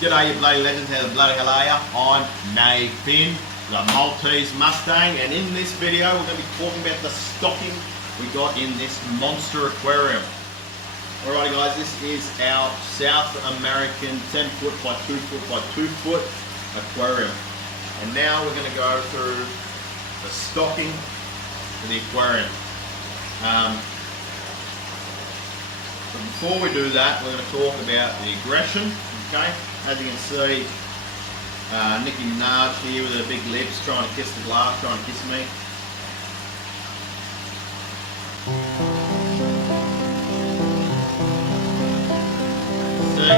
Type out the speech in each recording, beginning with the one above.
G'day you bloody legends, how the bloody hell are ya? I'm Nathan, the Maltese Mustang, and in this video we're going to be talking about the stocking we got in this monster aquarium. Alrighty guys, this is our South American 10 foot by 2 foot by 2 foot aquarium. And now we're going to go through the stocking for the aquarium. But before we do that, we're going to talk about the aggression. Okay, as you can see, Nicki Minaj here with her big lips trying to kiss the glass, trying to kiss me. See,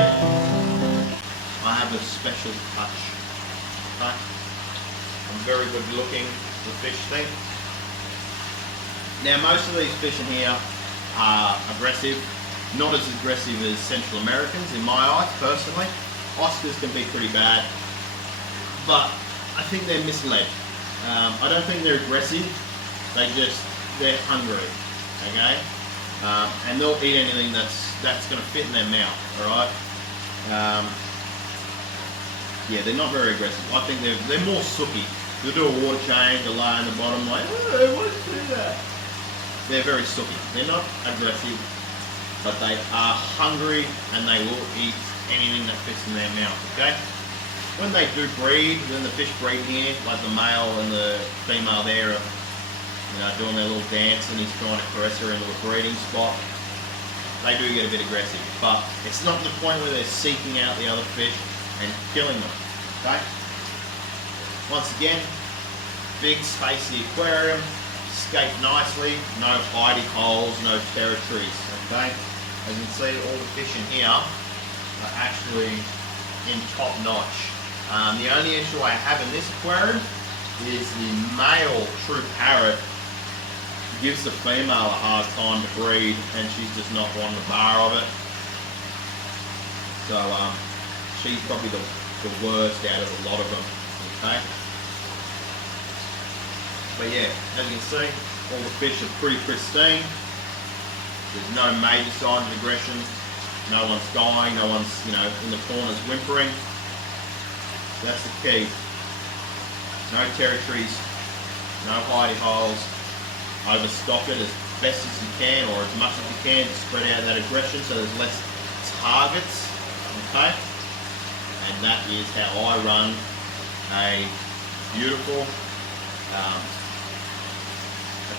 I have a special touch. Okay, I'm very good looking, the fish think. Now most of these fish in here are aggressive. Not as aggressive as Central Americans in my eyes, personally. Oscars can be pretty bad, but I think they're misled. I don't think they're aggressive, they're hungry, okay? And they'll eat anything that's going to fit in their mouth, alright? Yeah, they're not very aggressive. I think they're more sooky. They'll do a water change, they'll lie in the bottom like, oh, why did you do that? They're very sooky. They're not aggressive, but they are hungry and they will eat anything that fits in their mouth, okay? When they do breed, then the fish breed here, like the male and the female there are, doing their little dance and he's trying to caress her into a breeding spot. They do get a bit aggressive, but it's not to the point where they're seeking out the other fish and killing them, okay? Once again, big spacey aquarium, escape nicely, no hidey holes, no territories, okay? As you can see, all the fish in here are actually in top notch. The only issue I have in this aquarium is the male true parrot gives the female a hard time to breed and she's just not wanting the bar of it. So she's probably the worst out of a lot of them, okay? But yeah, as you can see, all the fish are pretty pristine. There's no major signs of aggression. No one's dying. No one's, in the corners whimpering. That's the key. No territories. No hidey holes. Overstock it as best as you can, or as much as you can, to spread out that aggression so there's less targets. Okay? And that is how I run a beautiful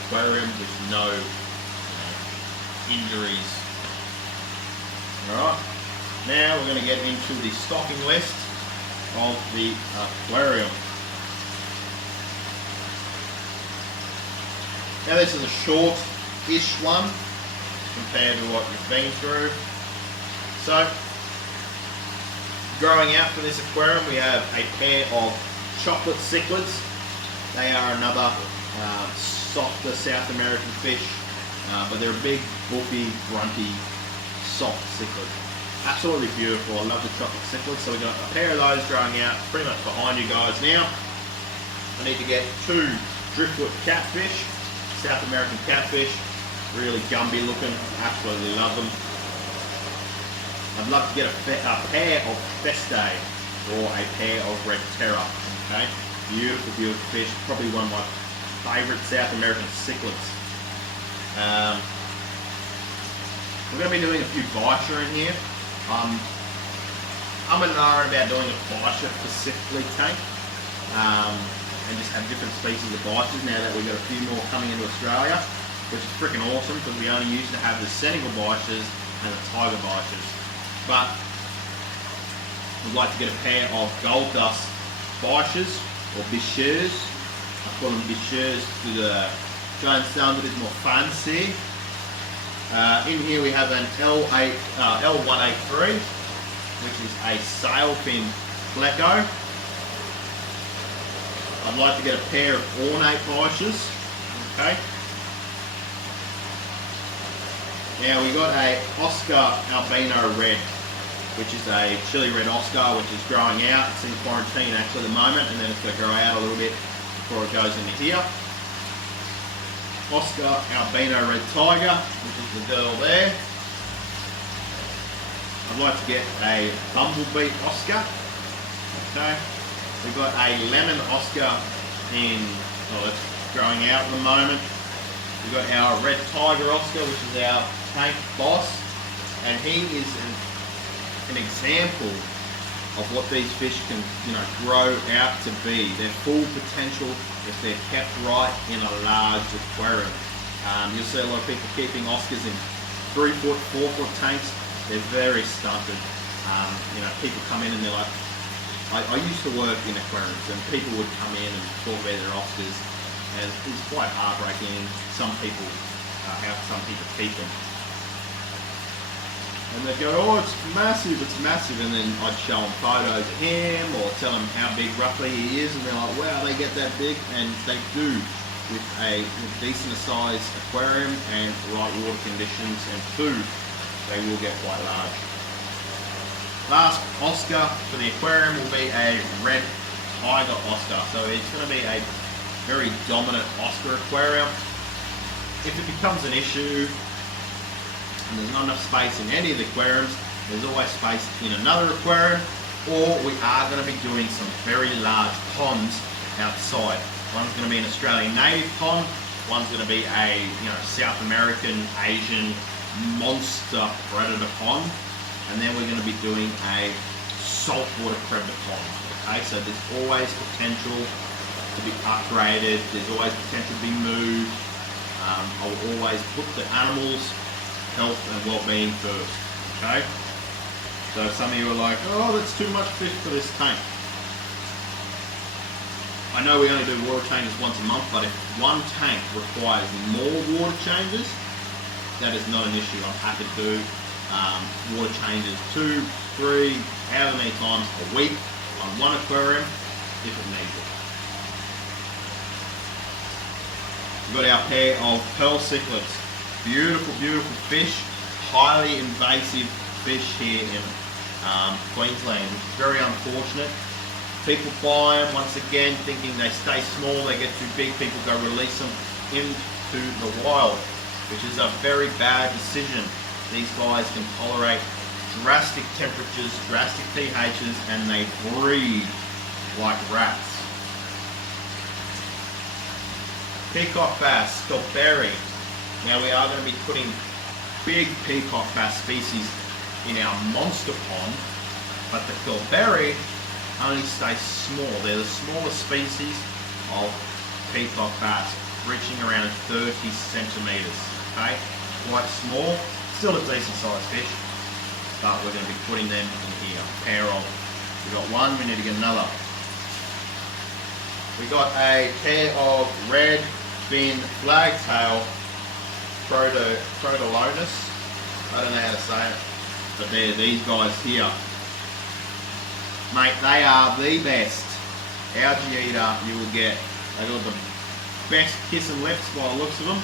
aquarium with no injuries. Alright, now we're going to get into the stocking list of the aquarium. Now this is a short-ish one compared to what you've been through. So, growing out for this aquarium we have a pair of chocolate cichlids. They are another softer South American fish. But they're big, bulky, grunty, soft cichlids. Absolutely beautiful. I love the chocolate cichlids. So we've got a pair of those growing out pretty much behind you guys now. I need to get 2 driftwood catfish, South American catfish. Really Gumby looking. Absolutely love them. I'd love to get a pair of Feste or a pair of Red Terror. Okay, beautiful, beautiful fish. Probably one of my favourite South American cichlids. We're going to be doing a few Baisha in here. I'm about doing a Baisha specifically tank and just have different species of Baishas now that we've got a few more coming into Australia, which is freaking awesome because we only used to have the Senegal Baishas and the Tiger Baishas. But we'd like to get a pair of gold dust Baishas or Bicheurs. I call them Bicheurs to the Australian somebody is more fancy. In here we have an L183, which is a sailfin pleco. I'd like to get a pair of ornate Baishas. Okay. Now we got a Oscar albino red, which is a chili red Oscar, which is growing out. It's in quarantine actually at the moment, and then it's going to grow out a little bit before it goes into here. Oscar albino red tiger, which is the girl there. I'd like to get a bumblebee Oscar. Okay, we've got a lemon Oscar that's growing out at the moment. We've got our red tiger Oscar, which is our tank boss, and he is an example of what these fish can, grow out to be. Their full potential if they're kept right in a large aquarium. You'll see a lot of people keeping Oscars in 3-foot, 4-foot tanks. They're very stunted. People come in and they're like, I used to work in aquariums, and people would come in and talk about their Oscars, and it's quite heartbreaking. Some people, how some people keep them. And they'd go, oh, it's massive, and then I'd show them photos of him or tell them how big roughly he is, and they're like, wow, they get that big, and they do. With a decent sized aquarium and right water conditions and food, they will get quite large. Last Oscar for the aquarium will be a red tiger Oscar. So it's going to be a very dominant Oscar aquarium. If it becomes an issue and there's not enough space in any of the aquariums, there's always space in another aquarium, or we are going to be doing some very large ponds outside. One's going to be an Australian native pond, one's going to be a South American, Asian monster predator pond, and then we're going to be doing a saltwater predator pond. Okay, so there's always potential to be upgraded, there's always potential to be moved. I will always put the animals' health and well-being first. Okay, so some of you are like, oh, that's too much fish for this tank. I know we only do water changes once a month, but if one tank requires more water changes, that is not an issue. I'm happy to do water changes 2, 3, however many times a week on one aquarium if it needs it. We've got our pair of pearl cichlids. Beautiful, beautiful fish. Highly invasive fish here in Queensland. It's very unfortunate. People buy them, once again, thinking they stay small, they get too big, people go release them into the wild, which is a very bad decision. These guys can tolerate drastic temperatures, drastic pHs, and they breed like rats. Peacock bass, Skelberry. Now we are going to be putting big peacock bass species in our monster pond, but the Skelberry only stay small. They're the smallest species of peacock bass, reaching around 30 centimetres. Okay, quite small, still a decent sized fish, but we're going to be putting them in here. Pair of, we got one, we need to get another. We got a pair of red fin flagtail Protolonus. I don't know how to say it, but they're these guys here. Mate, they are the best algae eater you will get. They've got the best kissing lips by the looks of them,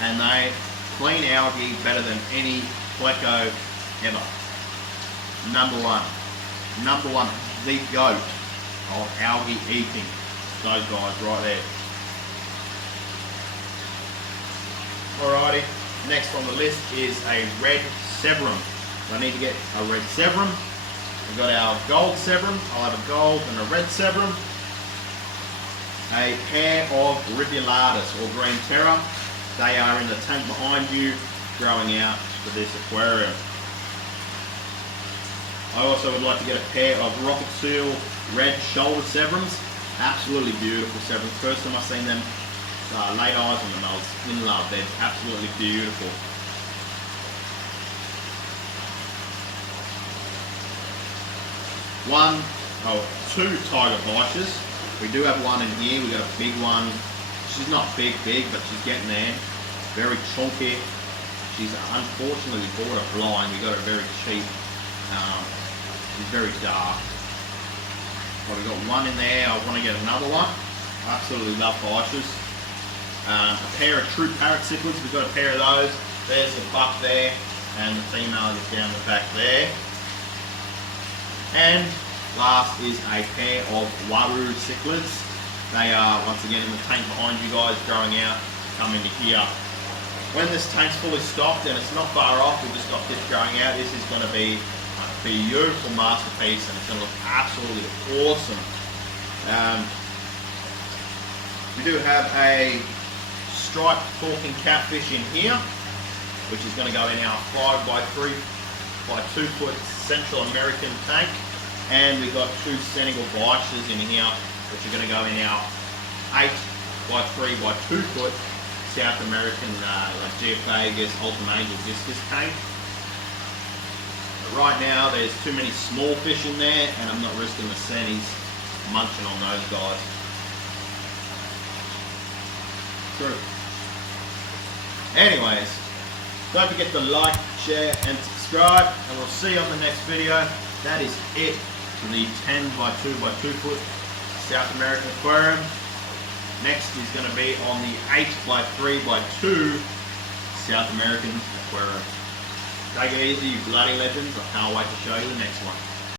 and they clean algae better than any pleco ever. Number one, the goat of algae eating. Those guys right there. Alrighty, next on the list is a red severum. I need to get a red severum. We've got our gold severum. I'll have a gold and a red severum. A pair of rivulatus or green terror. They are in the tank behind you, growing out for this aquarium. I also would like to get a pair of rocket seal red shoulder severums. Absolutely beautiful severums. First time I've seen them, laid eyes on them, I was in love. They're absolutely beautiful. Two tiger biches. We do have one in here. We got a big one. She's not big, but she's getting there. Very chunky. She's unfortunately, we bought her blind. We got her very cheap. She's very dark. But we got one in there. I want to get another one. I absolutely love biches. A pair of true parrot cichlids. We've got a pair of those. There's the buck there, and the female is down the back there. And last is a pair of waru cichlids. They are once again in the tank behind you guys, growing out, coming to here. When this tank's fully stocked and it's not far off, we've just got fish growing out, this is going to be a beautiful masterpiece, and it's going to look absolutely awesome. We do have a striped talking catfish in here, which is going to go in our 5x3 by 2 foot Central American tank, and we've got 2 Senegal biches in here, which are going to go in our 8x3 by 2 foot South American like Geophagus Ultimagus viscus tank. But right now there's too many small fish in there, and I'm not risking the Sennies munching on those guys. True. Anyways, don't forget to like, share and subscribe, and we'll see you on the next video. That is it for the 10x2 by 2 foot South American aquarium. Next is going to be on the 8x3 by 2 South American aquarium. Take it easy, you bloody legends. I can't wait to show you the next one.